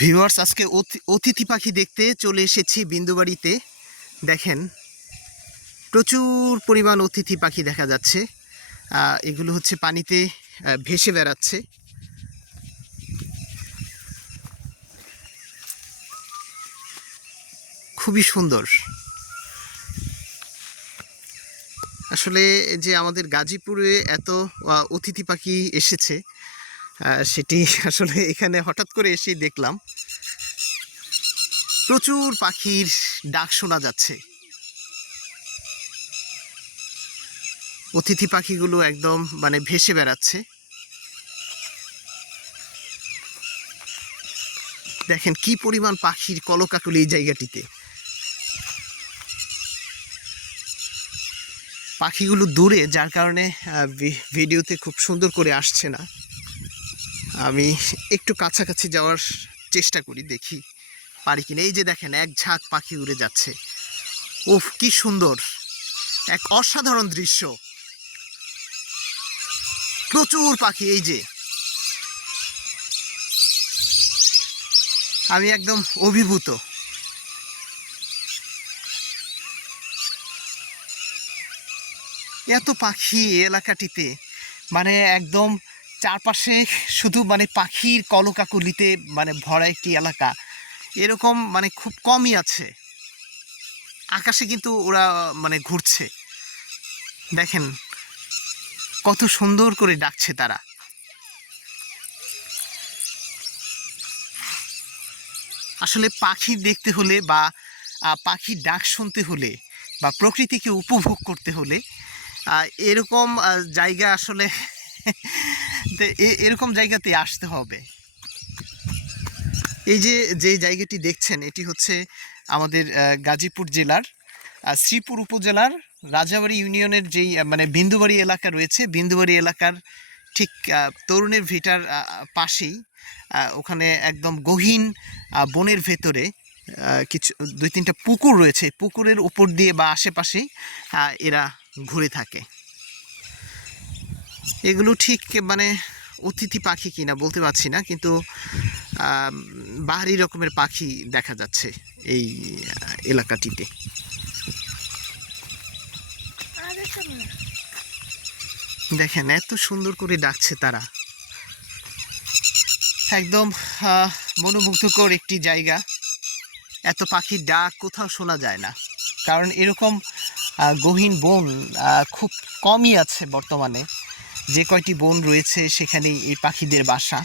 Viewers, আজকে অতিথি পাখি দেখতে চলে এসেছি বিন্দুবাড়িতে। দেখেন, প্রচুর পরিমাণ অতিথি পাখি দেখা যাচ্ছে। এগুলো হচ্ছে পানিতে ভেসে বেড়াচ্ছে। খুবই সুন্দর। আসলে যে আমাদের গাজীপুরে এত অতিথি পাখি এসেছে, সেটি আসলে এখানে হঠাৎ করে এসেই দেখলাম। প্রচুর পাখির ডাক শোনা যাচ্ছে। অতিথি পাখিগুলো একদম মানে ভেসে বেড়াচ্ছে। দেখেন কি পরিমাণ পাখির কলকাকলি এই জায়গাটিতে। পাখিগুলো দূরে, যার কারণে ভিডিওতে খুব সুন্দর করে আসছে না। আমি একটু কাছাকাছি যাওয়ার চেষ্টা করি, দেখি পারি কিনা। এই যে দেখেন, এক ঝাঁক পাখি উড়ে যাচ্ছে। উফ, কি সুন্দর, এক অসাধারণ দৃশ্য। প্রচুর পাখি। এই যে আমি একদম অভিভূত। এত পাখি এলাকাটিতে, মানে একদম চারপাশে শুধু মানে পাখির কলকাকলিতে মানে ভরা একটি এলাকা। এরকম মানে খুব কমই আছে। আকাশে কিন্তু ওরা মানে ঘুরছে। দেখেন কত সুন্দর করে ডাকছে তারা। আসলে পাখি দেখতে হলে বা পাখির ডাক শুনতে হলে বা প্রকৃতিকে উপভোগ করতে হলে এরকম জায়গা আসলে এরকম জায়গাতে আসতে হবে। এই যে জায়গাটি দেখছেন, এটি হচ্ছে আমাদের গাজীপুর জেলার শ্রীপুর উপজেলার রাজাবাড়ি ইউনিয়নের যেই মানে বিন্দুবাড়ি এলাকা রয়েছে, বিন্দুবাড়ি এলাকার ঠিক তরুণের ভিটার পাশেই, ওখানে একদম গহীন বনের ভেতরে কিছু 2-3টা পুকুর রয়েছে। পুকুরের উপর দিয়ে বা আশেপাশেই এরা ঘুরে থাকে। এগুলো ঠিক মানে অতিথি পাখি কিনা বলতে পারছি না, কিন্তু বাহারি রকমের পাখি দেখা যাচ্ছে এই এলাকাটিতে। দেখেন এত সুন্দর করে ডাকছে তারা। একদম মনোমুগ্ধকর একটি জায়গা। এত পাখির ডাক কোথাও শোনা যায় না, কারণ এরকম গহীন বন খুব কমই আছে বর্তমানে। যে কয়টি বন রয়েছে সেখানেই এই পাখিদের বাসা।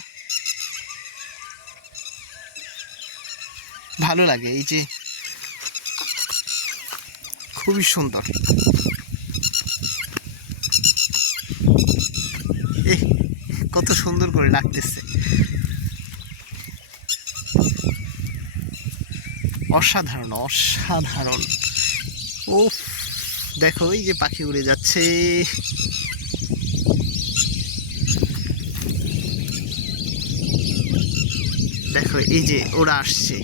ভালো লাগে। এই যে খুবই সুন্দর। কত সুন্দর করে ডাকতেছে। অসাধারণ অসাধারণ। ও দেখো, এই যে পাখি উড়ে যাচ্ছে। দেখো এই যে ওরা আসছে।